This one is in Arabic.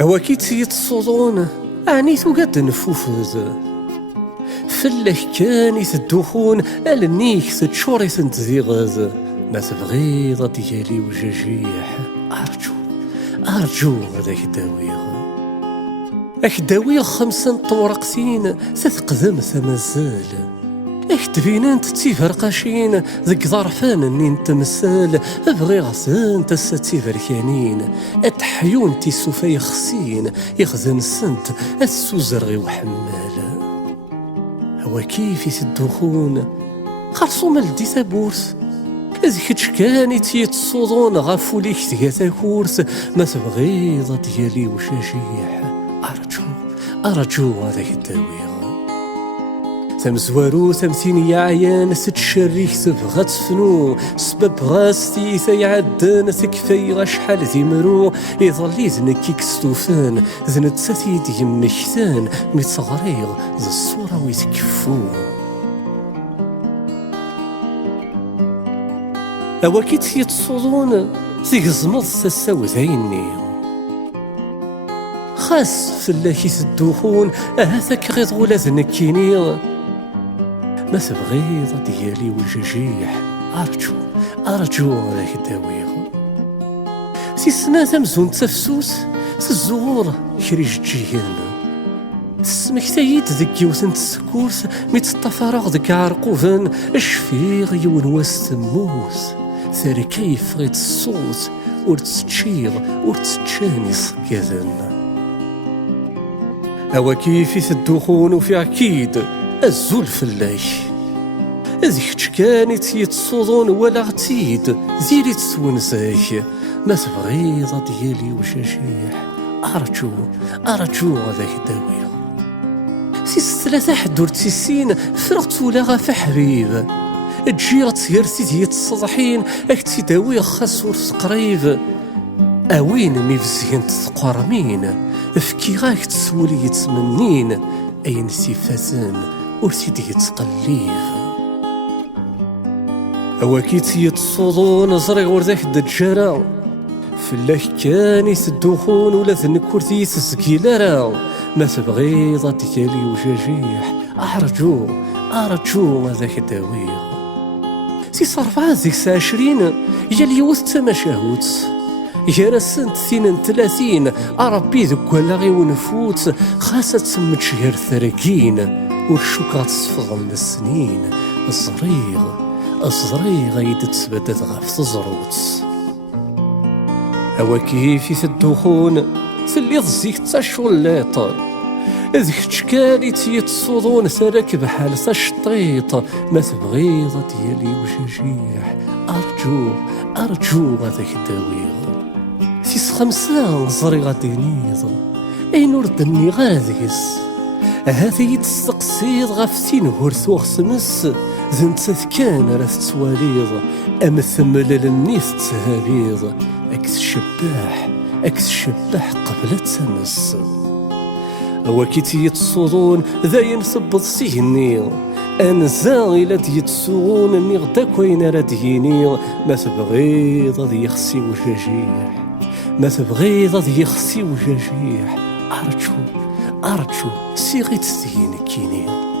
هواكي تسيت الصوضون عني توقد نفوفز فله كاني الدخون النيك تشوري تزيغز ما تبغيض ديالي وجاجيح أرجو هذاك الداويغ 5 طورقتين تتقدم ثمازال تبينانت تيفرقاشين ذك ظرفان اني تمثال ابغي غسان تستيفركانين اتحيون تيسوفا يخسين يخزن سنت السوزرغي وحمال هو كيف الدخون خرصو مالدي تابورس ذيك كاني تيتصوضون غافوليك تيغاتا كورس ما تبغيض ديالي وشاشيح أرجو هذاك الداويغ تمزوارو تمثين يا عيان ستشريك تبغى تفنو سبب غاستي تيعدن تكفي غشحال ذي مرو يظلي ذنكيك ستوفان ذنت ساتي ديمكتان متصغريغ ذا الصورة ويتكفو أواكي تيتصودون تيغزمض تساوذيني خاص فلاكي الدخون هاثاك غيظ ولا ذنكيني ما تبغيض ديالي وجاجيح أرجو ذاك الداويغ سيسنا تمزون تفسوس الزغور كريج جيان تسمكتايد ذك يوثن تسكورس ميتطفرغ ذك عرقوفن الشفيغ يونواس تموس ثاري كيف غيت الصوت ورتتشيغ ورتتشاني صقاذن أوا كيفي الدخون وفي عكيد الزول فلاك ذيك كانت يتصوضون ولا غتيد زيري تسونساك ما تبغيض ديالي وجاجيح أرجو هذاك الداويغ سيس 3 حدور تسين فرقت ولا غافا حبيب تجي غتيرسي ديال الصدحين اكتي داويغ خاص ورس قريب اوين ميفزين تقرمين فكي غاك تسولي يتمنين اين سيفازن ورسيدي يتقليف أواكي تيتصوضون زريغ ورذاك الدجارة فلاك كاني الدخون ولا ذنكورتي تسكيلارا ما تبغيض ديالي وجاجيح أرجو هذاك الداويغ سي 24 يا اليوث تما شاهوت يا رسنت 32 أربي ذك ولا غي ونفوت خاصة تمتش غير ثراكين والشوكات صفغ من السنين الصغيغ يدت تبدت غاف تزروت أوا كيفي الدخون تلي ضزيك تشوليط ذيك تشكالي تيتصوضون سراك بحال تشطيط ما تبغيض ديالي وجاجيح أرجو هذاك الداويغ سيس 5 زريغة دينيض أين وردني غاذيس هذه تستقصيض غافتين هورثوغ سمس ذنت كان راه تتواليض أمثمل للنيث تهابيض أكس الشباح قبل تمس أواكي تيتصوضون ذاين ثبط سيهني أنزا إلا تيتسوغون أني غداك وين راه ديني ما تبغيض ذي يخسي وجاجيح أرجو سي غيت تزينك كيني